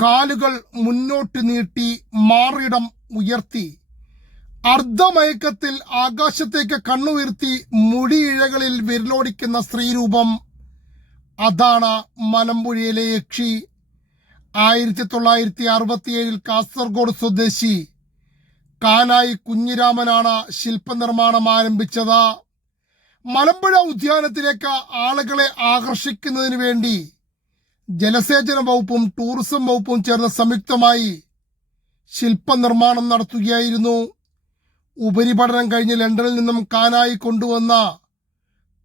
കാലുകൾ മുന്നോട്ട് നീട്ടി മാറിടം ഉയർത്തി. അർദ്ധമയക്കത്തിൽ ആകാശത്തേക്ക് കണ്ണുയർത്തി മുടിയിഴകളിൽ വിരലോടിക്കുന്ന സ്ത്രീരൂപം. അതാണ് മലമ്പുഴയിലെ യക്ഷി. ആയിരത്തി തൊള്ളായിരത്തി അറുപത്തിയേഴിൽ കാസർഗോഡ് സ്വദേശി. കാനായി കുഞ്ഞിരാമനാണ് ശില്പനിർമ്മാണം ആരംഭിച്ചത്. മലമ്പുഴ ഉദ്യാനത്തിലേക്ക് ആളുകളെ ആകർഷിക്കുന്നതിന് വേണ്ടി ജലസേചന വകുപ്പും ടൂറിസം വകുപ്പും ചേർന്ന് സംയുക്തമായി ശില്പനിർമ്മാണം നടത്തുകയായിരുന്നു. ഉപരിപഠനം കഴിഞ്ഞ് ലണ്ടനിൽ നിന്നും കാനായി കൊണ്ടുവന്ന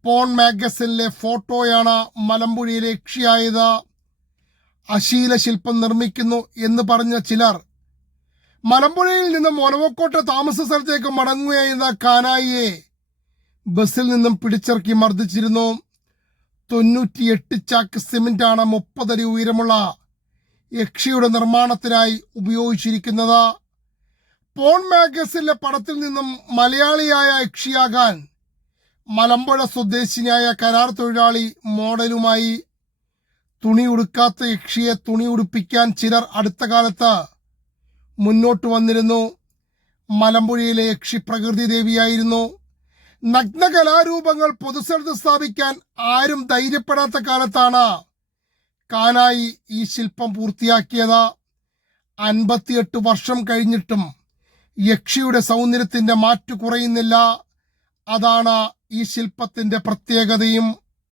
പോൺ മാഗസിനിലെ ഫോട്ടോയാണ് മലമ്പുഴയിലെ യക്ഷിയായത് അശീല ശില്പം നിർമ്മിക്കുന്നു എന്ന് പറഞ്ഞ ചിലർ മലമ്പുഴയിൽ നിന്നും ഒലവക്കോട്ടെ താമസ സ്ഥലത്തേക്ക് മടങ്ങുകയായിരുന്ന കാനായിയെ ബസ്സിൽ നിന്നും പിടിച്ചിറക്കി മർദ്ദിച്ചിരുന്നു. തൊണ്ണൂറ്റിയെട്ട് ചാക്ക് സിമെന്റാണ് മുപ്പതടി ഉയരമുള്ള യക്ഷിയുടെ നിർമ്മാണത്തിനായി ഉപയോഗിച്ചിരിക്കുന്നത്. പോൺ മാഗസിനിലെ പടത്തിൽ നിന്നും മലയാളിയായ യക്ഷിയാകാൻ മലമ്പുഴ സ്വദേശിനിയായ കരാർ തൊഴിലാളി മോഡലുമായി തുണി ഉടുക്കാത്ത യക്ഷിയെ തുണി ഉടുപ്പിക്കാൻ ചിലർ അടുത്ത കാലത്ത് മുന്നോട്ട് വന്നിരുന്നു. മലമ്പുഴയിലെ യക്ഷി പ്രകൃതി ദേവിയായിരുന്നു. നഗ്ന കലാരൂപങ്ങൾ പൊതുസ്ഥലത്ത് സ്ഥാപിക്കാൻ ആരും ധൈര്യപ്പെടാത്ത കാലത്താണ് കാനായി ഈ ശില്പം പൂർത്തിയാക്കിയത്. അൻപത്തിയെട്ട് വർഷം കഴിഞ്ഞിട്ടും യക്ഷിയുടെ സൗന്ദര്യത്തിന്റെ മാറ്റു കുറയുന്നില്ല. അതാണ് ഈ ശില്പത്തിന്റെ പ്രത്യേകതയും.